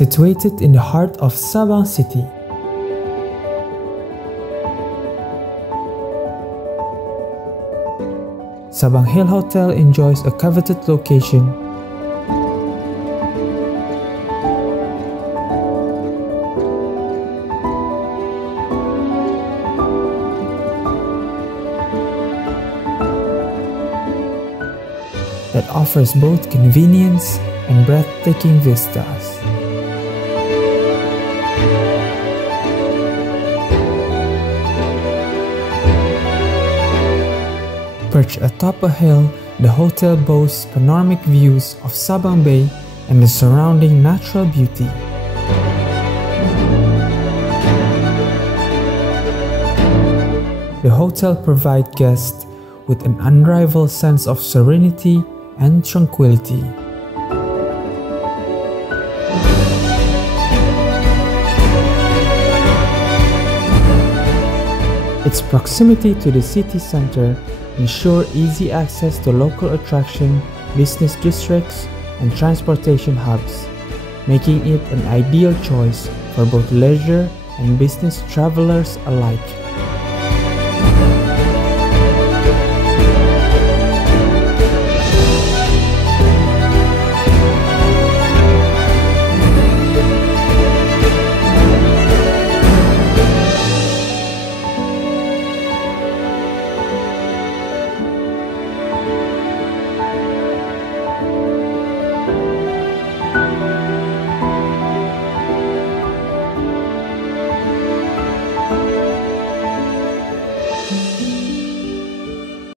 Situated in the heart of Sabang city, Sabang Hill Hotel enjoys a coveted location that offers both convenience and breathtaking vistas. Perched atop a hill, the hotel boasts panoramic views of Sabang Bay and the surrounding natural beauty. The hotel provides guests with an unrivaled sense of serenity and tranquility. Its proximity to the city center ensure easy access to local attraction, business districts, and transportation hubs, making it an ideal choice for both leisure and business travelers alike.